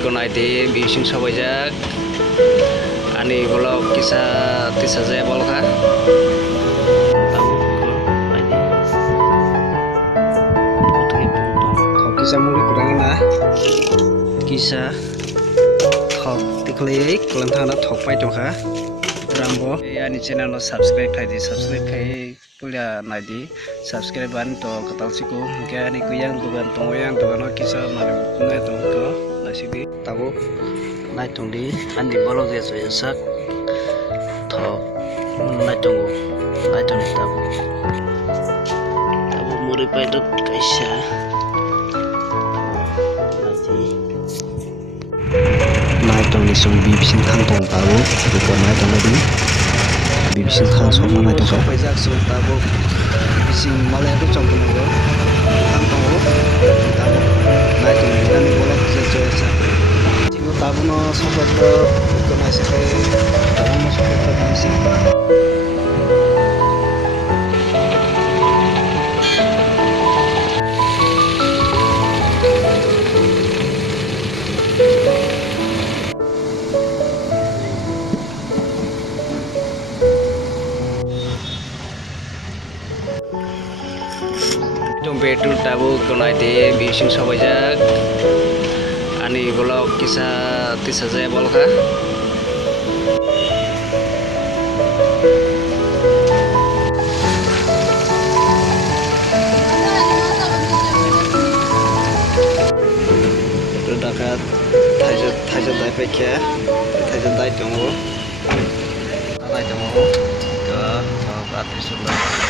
konaiti bising sabajak ani bolok kisah tisa jaya bolka tahu ko ini thok kisah muli kurang na kisah thok tiklik kolam thana thok pai tongkha rambo ani channel no subscribe khai pulia nadi subscribe ban to katal siku ke ani kuyang dugan tongoyang dugan kisah mari nai tong ko nasidi tabu nai tong di ani bolok je sak thok nai tong tabu muri pai dot kaisa nai tong ni sung bibising thang tong tabu ko nai tong di bibising thang so nai tong pai jak so tabu bising malai ru chong tong go thang tong go tabu nai tong ni ani bolok je sa tingo tabu no sobat ko nai se kai tabu no sobat ko bising betul tabu konaiti bising sabajak ani bolok kisah tisa jaya bolka itu dekat tajat dai pekya tajat dai tongo ke artis sudah